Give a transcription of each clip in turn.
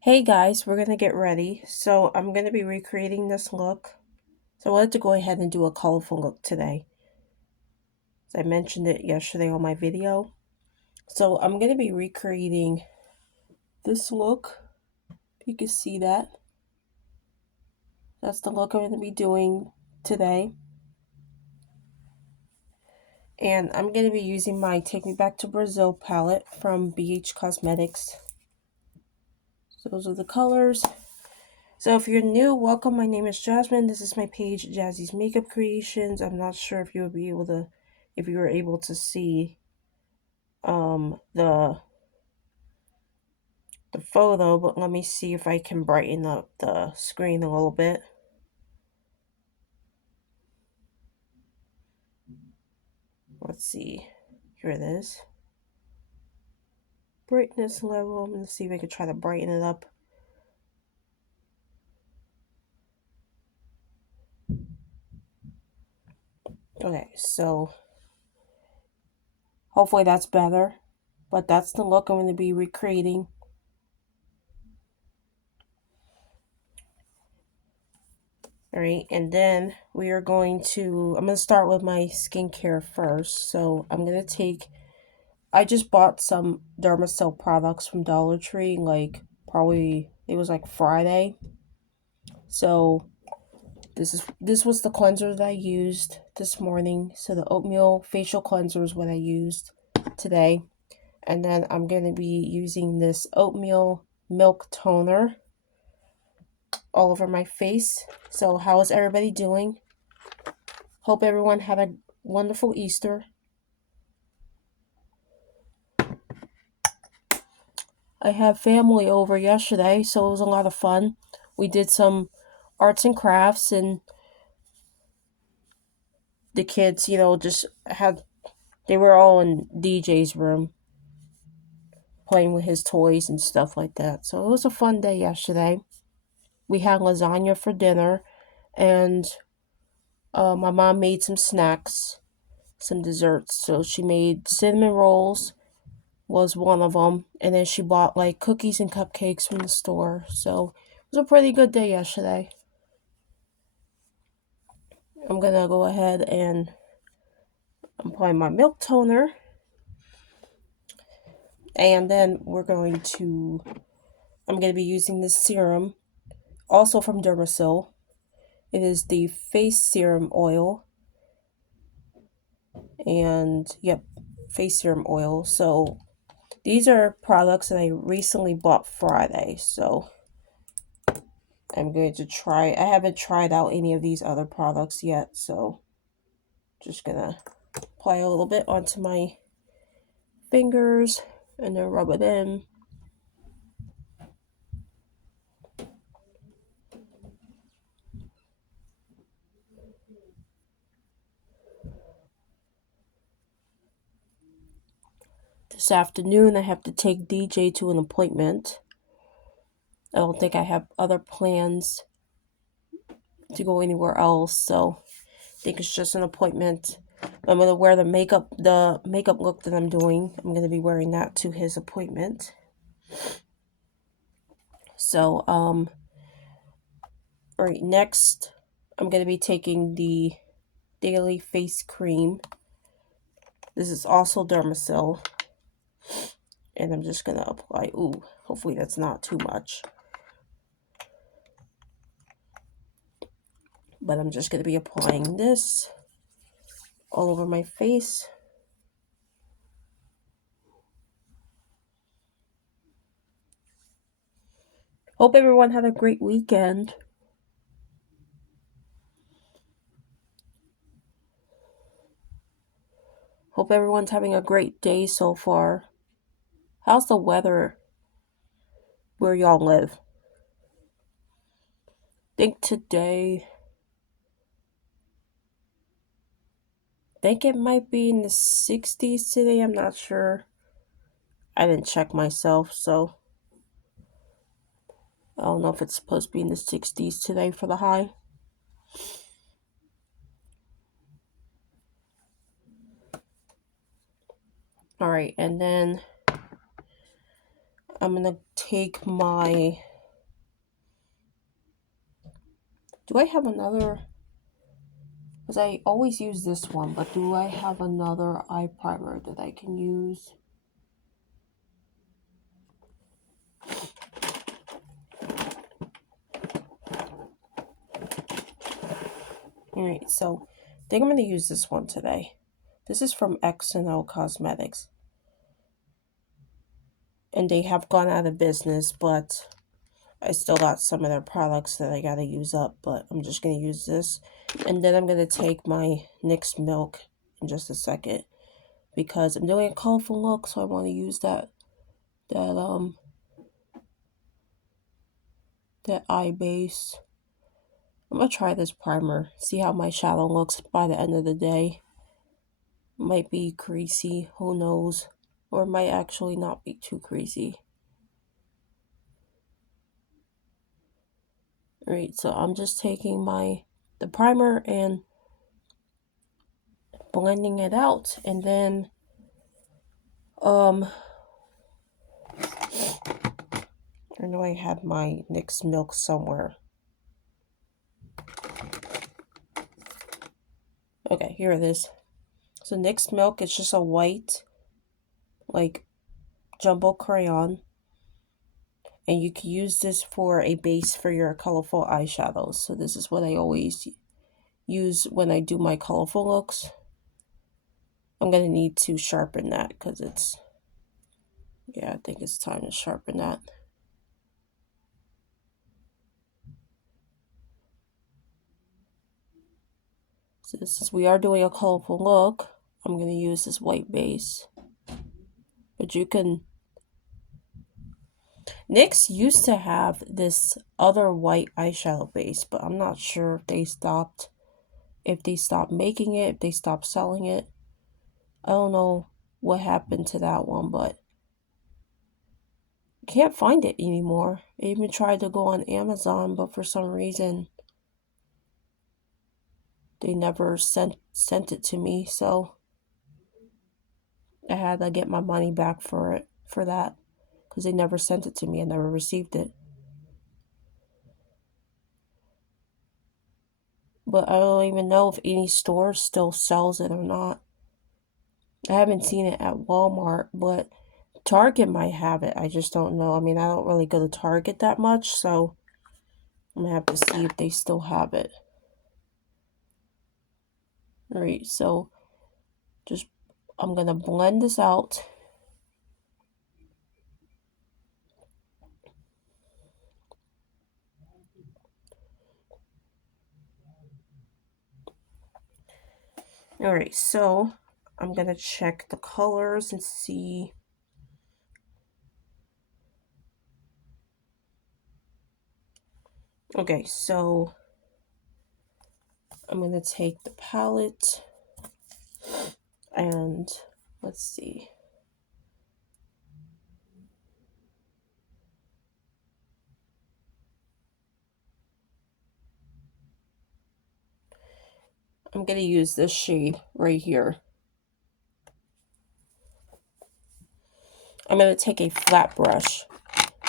Hey guys, we're gonna get ready. So I'm gonna be recreating this look. So I wanted to go ahead and do a colorful look today. As I mentioned it yesterday on my video. So I'm gonna be recreating this look. If you can see that. That's the look I'm gonna be doing today. And I'm gonna be using my Take Me Back to Brazil palette from BH Cosmetics. So those are the colors. So if you're new, welcome. My name is Jasmine. This is my page, Jazzy's Makeup Creations. I'm not sure if you would be able to, if you were able to see the photo, but let me see if I can brighten up the screen a little bit. Let's see. Here it is. Brightness level. I'm gonna see if I can try to brighten it up. Okay, so hopefully that's better. But that's the look I'm going to be recreating. Alright, and then we are going to, I'm going to start with my skincare first. So I'm going to take, I just bought some Dermacell products from Dollar Tree, like probably, it was like Friday. So this was the cleanser that I used this morning. So the oatmeal facial cleanser is what I used today. And then I'm going to be using this oatmeal milk toner all over my face. So how is everybody doing? Hope everyone had a wonderful Easter. I had family over yesterday, so it was a lot of fun. We did some arts and crafts, and the kids, just they were all in DJ's room playing with his toys and stuff like that. So it was a fun day yesterday. We had lasagna for dinner, and my mom made some snacks, some desserts. So she made cinnamon rolls, was one of them, and then she bought like cookies and cupcakes from the store. So it was a pretty good day yesterday. I'm gonna go ahead and apply my milk toner, and then I'm gonna be using this serum, also from Dermacell. It is the face serum oil, and yep, face serum oil. So these are products that I recently bought Friday. So I'm going to try. I haven't tried out any of these other products yet, so just gonna apply a little bit onto my fingers and then rub it in. This afternoon I have to take DJ to an appointment. I don't think I have other plans to go anywhere else, so I think it's just an appointment. I'm gonna wear the makeup look that I'm doing. I'm gonna be wearing that to his appointment. So right, next I'm gonna be taking the daily face cream. This is also Dermacell, and I'm just gonna apply. Ooh, hopefully that's not too much. But I'm just gonna be applying this all over my face. Hope everyone had a great weekend. Hope everyone's having a great day so far. How's the weather where y'all live? Think it might be in the 60s today. I'm not sure. I didn't check myself, so I don't know if it's supposed to be in the 60s today for the high. Alright, and then I'm gonna take my Do I have another? Because I always use this one, but do I have another eye primer that I can use? Alright, so I think I'm going to use this one today. This is from X&O Cosmetics. And they have gone out of business, but I still got some of their products that I gotta use up, but I'm just gonna use this. And then I'm gonna take my NYX Milk in just a second because I'm doing a colorful look, so I want to use that eye base. I'm gonna try this primer, see how my shadow looks by the end of the day. Might be greasy, who knows? Or it might actually not be too greasy. Alright, so I'm just taking the primer and blending it out, and then I know I had my NYX Milk somewhere. Okay, here it is. So NYX Milk, it's just a white, like, jumbo crayon. And you can use this for a base for your colorful eyeshadows. So this is what I always use when I do my colorful looks. I'm going to need to sharpen that because I think it's time to sharpen that. So since we are doing a colorful look, I'm going to use this white base. But you can... NYX used to have this other white eyeshadow base, but I'm not sure if they stopped making it, if they stopped selling it. I don't know what happened to that one, but can't find it anymore. I even tried to go on Amazon, but for some reason they never sent it to me, so I had to get my money back for that because they never sent it to me. I never received it. But I don't even know if any store still sells it or not. I haven't seen it at Walmart, but Target might have it. I just don't know. I mean, I don't really go to Target that much, so I'm gonna have to see if they still have it. Alright, so I'm gonna blend this out. Alright, so I'm gonna check the colors and see. Okay, so I'm gonna take the palette and let's see. I'm gonna use this shade right here. I'm gonna take a flat brush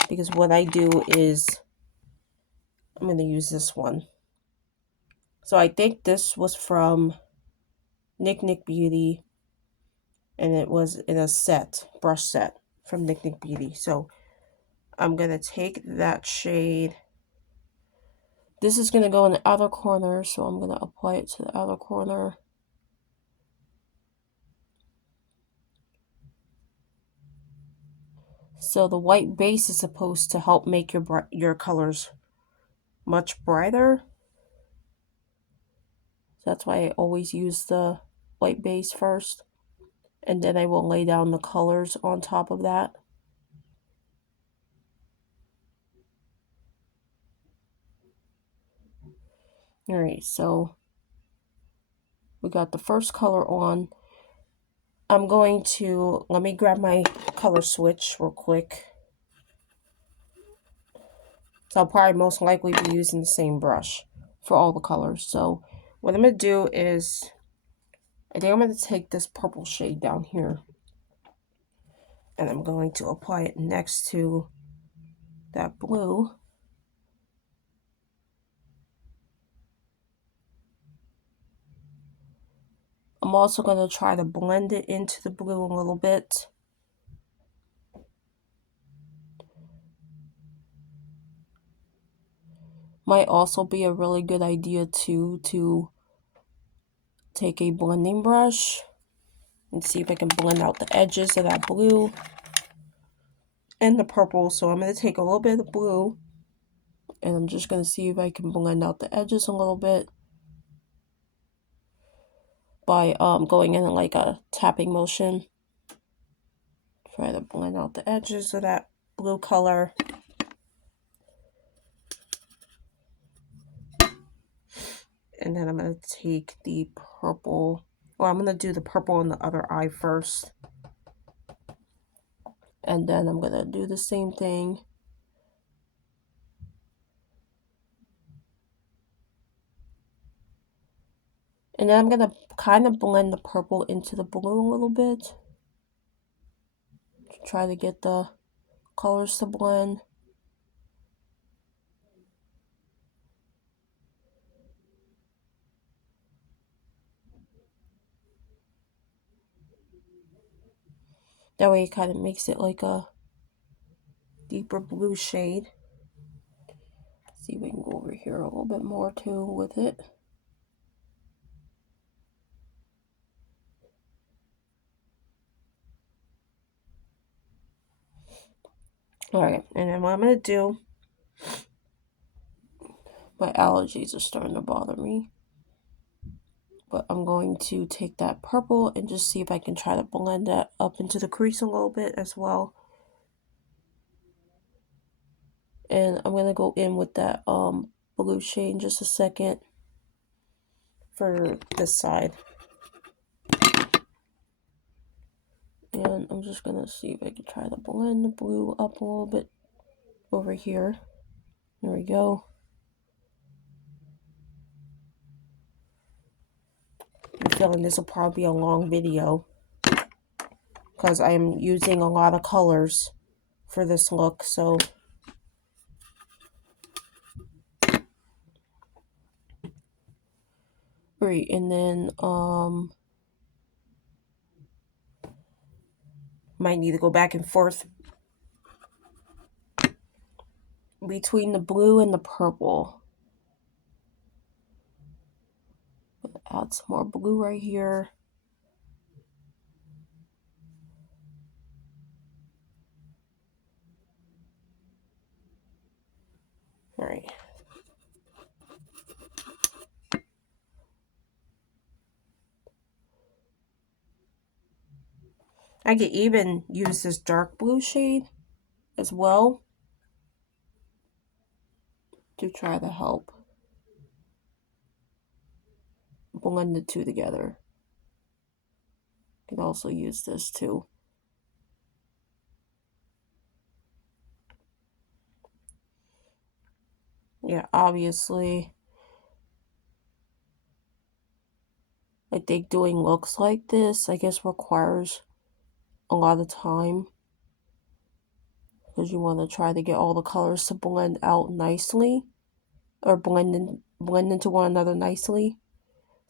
because what I do is I'm gonna use this one. So I think this was from Nick Beauty, and it was in a brush set from Nick Beauty. So I'm gonna take that shade. This is gonna go in the outer corner, so I'm gonna apply it to the outer corner. So the white base is supposed to help make your colors much brighter. So that's why I always use the white base first. And then I will lay down the colors on top of that. Alright, so we got the first color on. I'm going to, let me grab my color switch real quick. So I'll probably most likely be using the same brush for all the colors. So what I'm going to do is, I think I'm going to take this purple shade down here. And I'm going to apply it next to that blue. I'm also going to try to blend it into the blue a little bit. Might also be a really good idea too to take a blending brush and see if I can blend out the edges of that blue and the purple. So I'm going to take a little bit of the blue and I'm just going to see if I can blend out the edges a little bit by going in like a tapping motion. Try to blend out the edges of that blue color. And then I'm going to take the purple. Well, I'm going to do the purple on the other eye first. And then I'm going to do the same thing. And then I'm going to kind of blend the purple into the blue a little bit. To try to get the colors to blend. That way it kind of makes it like a deeper blue shade. See if we can go over here a little bit more too with it. Alright, and then what I'm going to do, my allergies are starting to bother me. But I'm going to take that purple and just see if I can try to blend that up into the crease a little bit as well. And I'm going to go in with that blue shade in just a second for this side. And I'm just going to see if I can try to blend the blue up a little bit over here. There we go. I'm feeling this will probably be a long video because I'm using a lot of colors for this look, so right, and then might need to go back and forth between the blue and the purple. Add some more blue right here. All right. I could even use this dark blue shade as well to try to help blend the two together. You can also use this too. Yeah, obviously, I think doing looks like this, I guess, requires a lot of time because you want to try to get all the colors to blend out nicely or blend into one another nicely.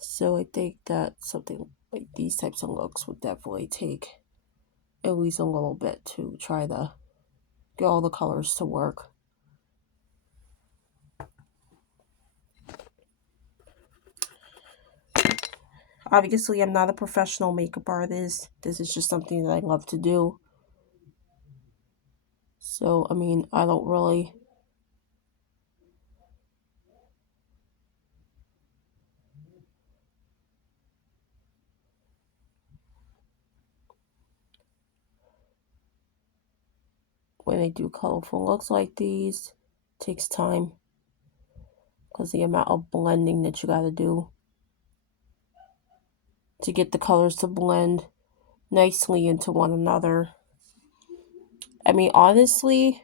So I think that something like these types of looks would definitely take at least a little bit to try to get all the colors to work. Obviously, I'm not a professional makeup artist. This is just something that I love to do. So, I mean, I don't really... When I do colorful looks like these, it takes time. Because the amount of blending that you gotta do to get the colors to blend nicely into one another. I mean, honestly,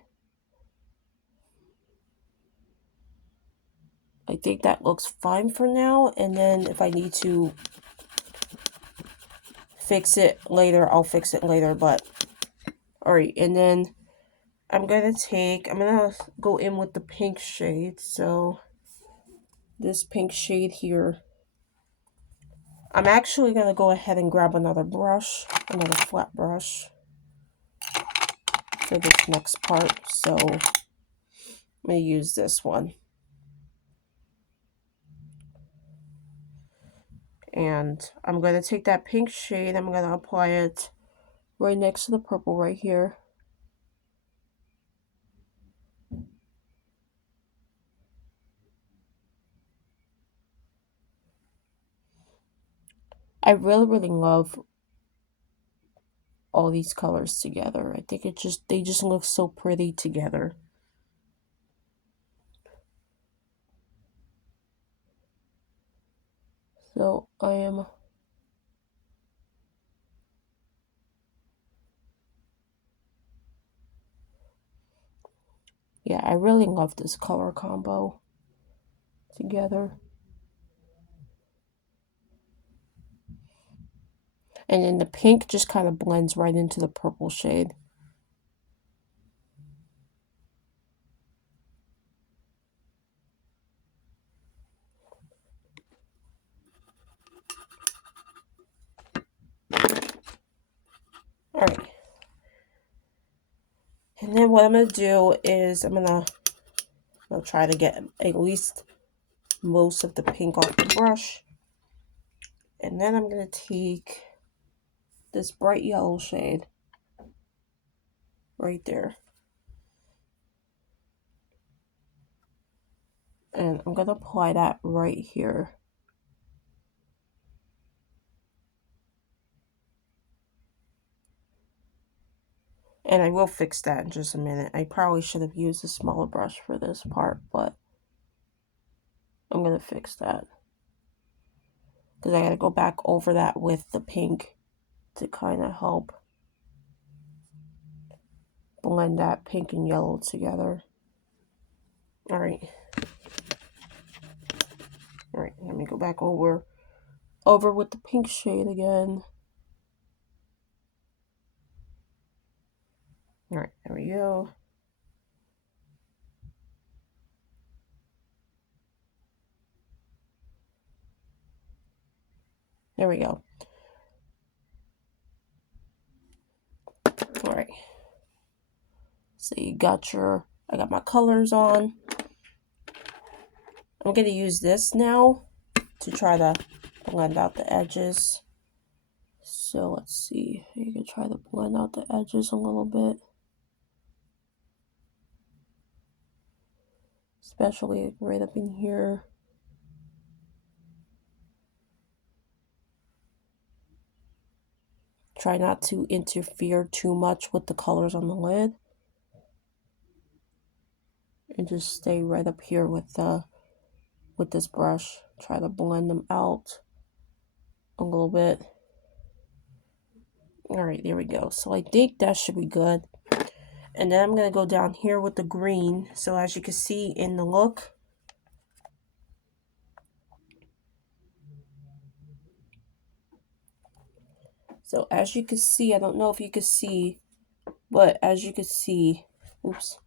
I think that looks fine for now. And then if I need to fix it later, I'll fix it later. But, alright, and then I'm going to go in with the pink shade. So, this pink shade here, I'm actually going to go ahead and grab another brush, another flat brush for this next part. So I'm going to use this one. And I'm going to take that pink shade, I'm going to apply it right next to the purple right here. I really love all these colors together. I think they just look so pretty together. So yeah, I really love this color combo together. And then the pink just kind of blends right into the purple shade. Alright. And then what I'm going to do is I'm going to try to get at least most of the pink off the brush. And then I'm going to take this bright yellow shade right there. And I'm going to apply that right here. And I will fix that in just a minute. I probably should have used a smaller brush for this part, but I'm going to fix that. Because I got to go back over that with the pink to kind of help blend that pink and yellow together. Alright. Alright, let me go back over with the pink shade again. Alright, there we go. There we go. Alright. So I got my colors on. I'm going to use this now to try to blend out the edges. So let's see. You can try to blend out the edges a little bit. Especially right up in here. Try not to interfere too much with the colors on the lid. And just stay right up here with this brush. Try to blend them out a little bit. Alright, there we go. So I think that should be good. And then I'm going to go down here with the green. So as you can see in the look, so as you can see, I don't know if you can see, but as you can see, oops,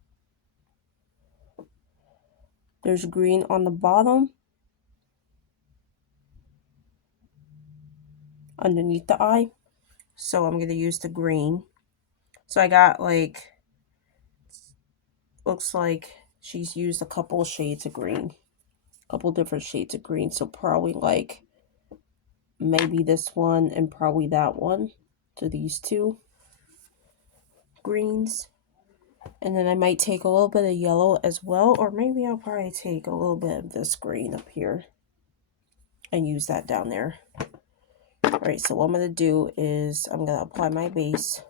there's green on the bottom underneath the eye. So I'm going to use the green. So I got like, looks like she's used a couple shades of green, a couple different shades of green. So probably like maybe this one and probably that one. So these two greens. And then I might take a little bit of yellow as well, or maybe I'll probably take a little bit of this green up here and use that down there. All right, so what I'm going to do is I'm going to apply my base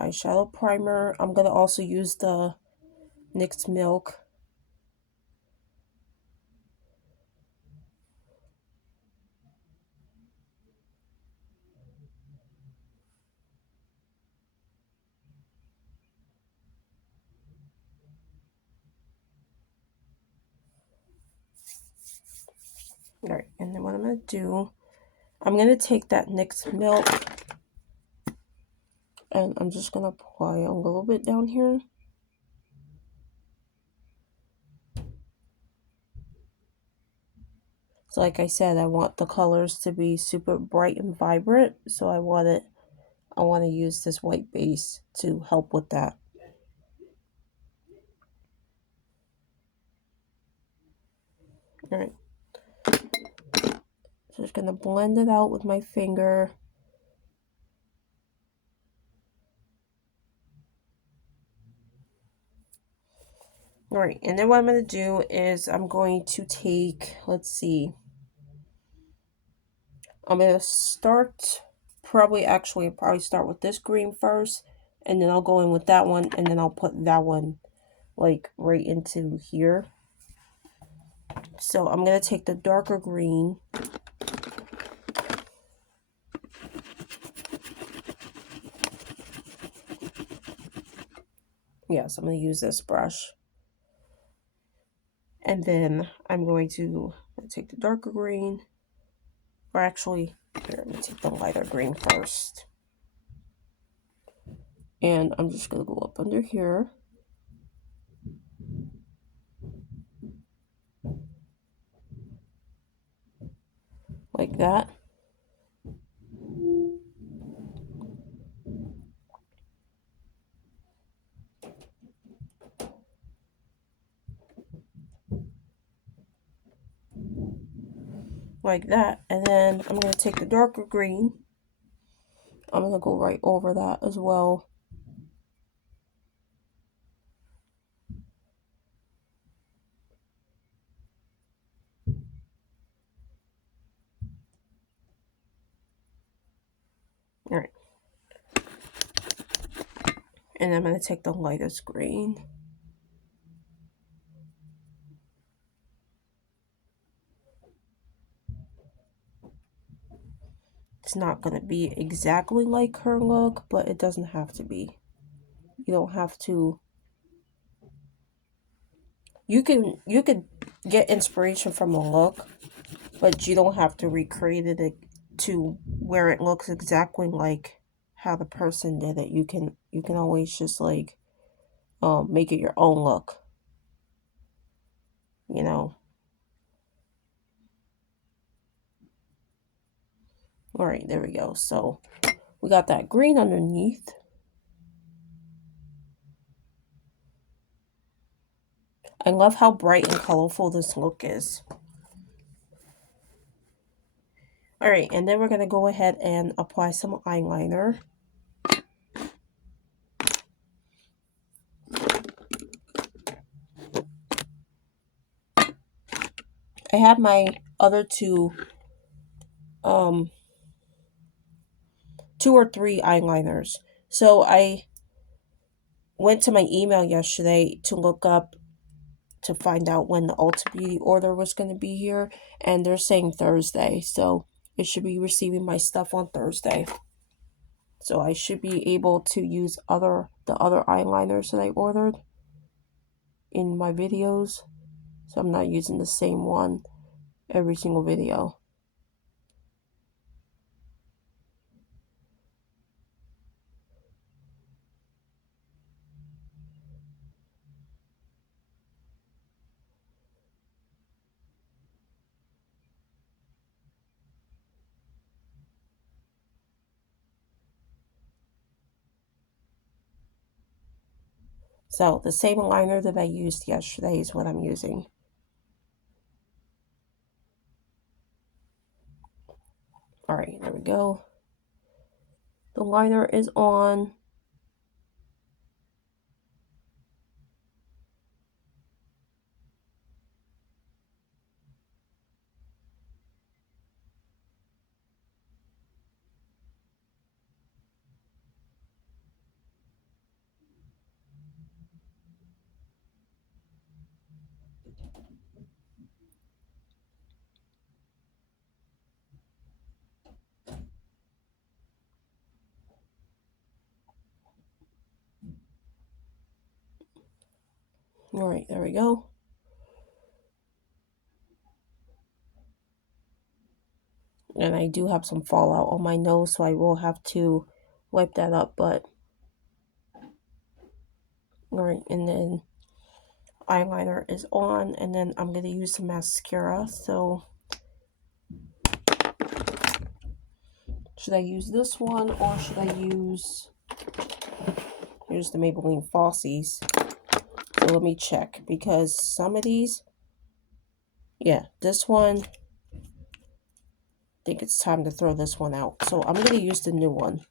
eyeshadow primer. I'm going to also use the NYX Milk. All right, and then what I'm going to do, I'm going to take that NYX Milk and I'm just going to apply a little bit down here. So like I said, I want the colors to be super bright and vibrant. So I want to use this white base to help with that. All right. So just going to blend it out with my finger. All right, and then what I'm going to do is I'm going to take, let's see, I'm going to start, probably start with this green first, and then I'll go in with that one, and then I'll put that one like right into here. So I'm going to take the darker green. Yes, I'm going to use this brush. And then I'm going to take the darker green, or actually, here, let me take the lighter green first. And I'm just going to go up under here. Like that. Like that. And then I'm going to take the darker green. I'm going to go right over that as well. All right. And I'm going to take the lightest green. It's not going to be exactly like her look, but it doesn't have to be. You don't have to. You can get inspiration from a look, but you don't have to recreate it to where it looks exactly like how the person did it. You can always just like make it your own look. You know. All right, there we go. So we got that green underneath. I love how bright and colorful this look is. All right, and then we're going to go ahead and apply some eyeliner. I have my other two or three eyeliners. So I went to my email yesterday to look up to find out when the Ulta Beauty order was going to be here, and they're saying Thursday. So it should be receiving my stuff on Thursday. So I should be able to use the other eyeliners that I ordered in my videos. So I'm not using the same one every single video. So the same liner that I used yesterday is what I'm using. All right, there we go. The liner is on. All right, there we go. And I do have some fallout on my nose, so I will have to wipe that up. But all right, and then eyeliner is on, and then I'm going to use some mascara. So Should I use this one or should I use... Here's the Maybelline Falsies. So let me check, because some of these... Yeah, this one... I think it's time to throw this one out. So I'm going to use the new one.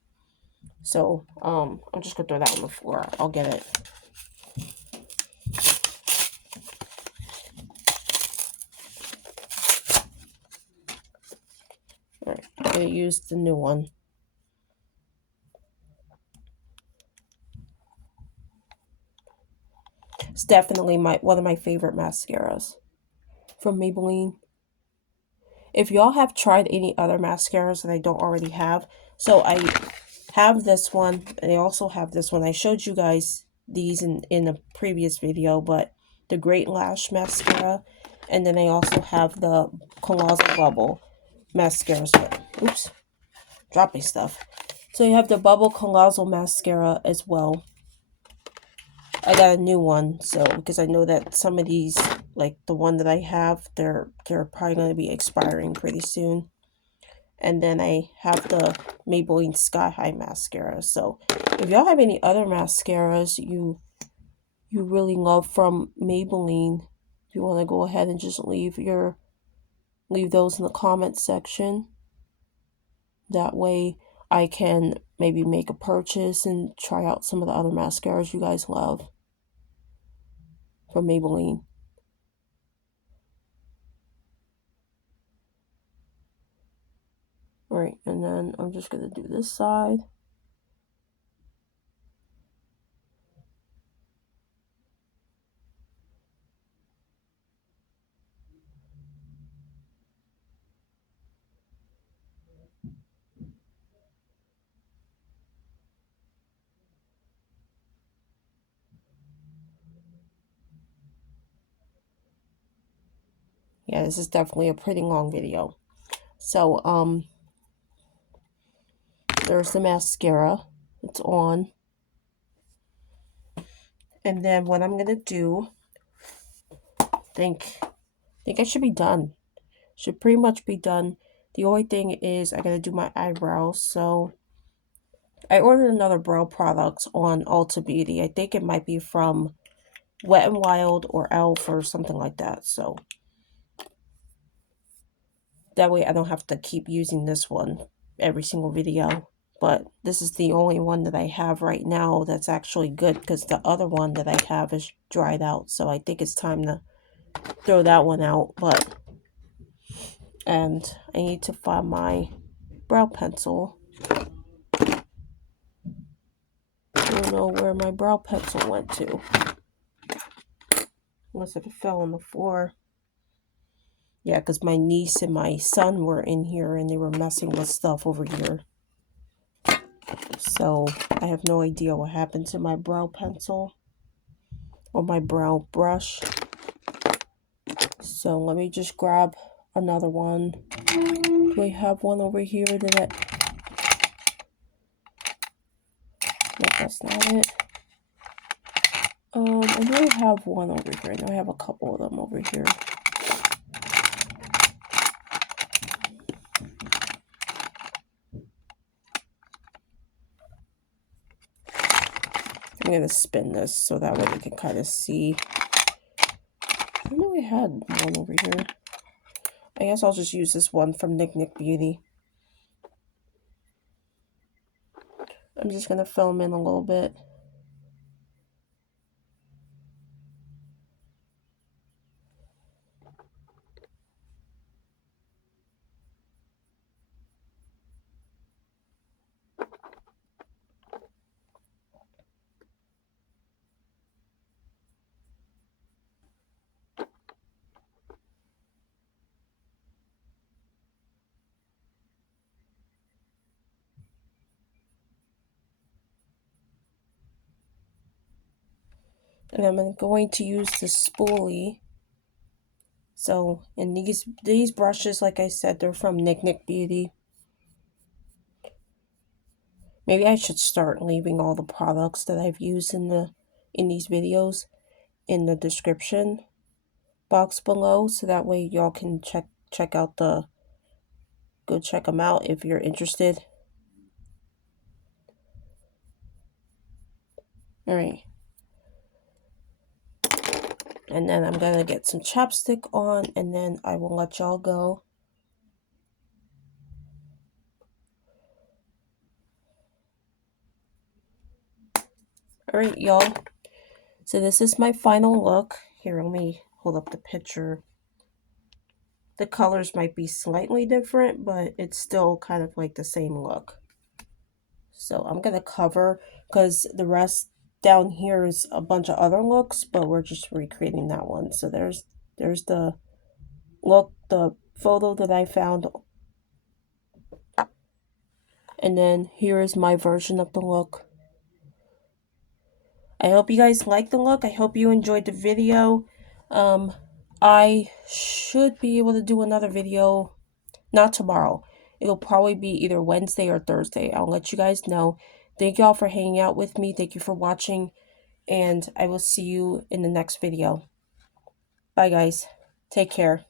So, I'm just going to throw that on the floor. I'll get it. Alright, I'm going to use the new one. It's definitely one of my favorite mascaras from Maybelline. If y'all have tried any other mascaras that I don't already have, so I have this one, and I also have this one. I showed you guys these in a previous video, but the Great Lash Mascara, and then I also have the Colossal Bubble Mascara. So, oops, dropping stuff. So you have the Bubble Colossal Mascara as well. I got a new one, so because I know that some of these, like the one that I have, they're probably going to be expiring pretty soon. And then I have the Maybelline Sky High Mascara. So if y'all have any other mascaras you really love from Maybelline, if you want to go ahead and just leave those in the comments section. That way I can maybe make a purchase and try out some of the other mascaras you guys love from Maybelline. Alright, and then I'm just going to do this side. Yeah, this is definitely a pretty long video. So, there's the mascara. It's on. And then what I'm going to do, think I should be done. Should pretty much be done. The only thing is I got to do my eyebrows. So, I ordered another brow product on Ulta Beauty. I think it might be from Wet n Wild or e.l.f. or something like that. So, that way I don't have to keep using this one every single video. But this is the only one that I have right now that's actually good, because the other one that I have is dried out. So I think it's time to throw that one out. And I need to find my brow pencil. I don't know where my brow pencil went to. Unless it fell on the floor. Yeah, because my niece and my son were in here and they were messing with stuff over here. So I have no idea what happened to my brow pencil or my brow brush. So let me just grab another one. Do I have one over here that No, that's not it. I know I have one over here. I know I have a couple of them over here. I'm going to spin this so that way you can kind of see. I know I had one over here. I guess I'll just use this one from Nick Beauty. I'm just going to fill them in a little bit. And I'm going to use the spoolie. So, and these brushes, like I said, they're from Nick Beauty. Maybe I should start leaving all the products that I've used in these videos in the description box below, so that way y'all can check out go check them out if you're interested. Alright. And then I'm gonna get some chapstick on, and then I will let y'all go. Alright, y'all. So this is my final look. Here, let me hold up the picture. The colors might be slightly different, but it's still kind of like the same look. So I'm going to cover, because the rest down here is a bunch of other looks, but we're just recreating that one. So there's the look, the photo that I found. And then here is my version of the look. I hope you guys liked the look. I hope you enjoyed the video. I should be able to do another video, not tomorrow. It'll probably be either Wednesday or Thursday. I'll let you guys know. Thank y'all for hanging out with me. Thank you for watching. And I will see you in the next video. Bye, guys. Take care.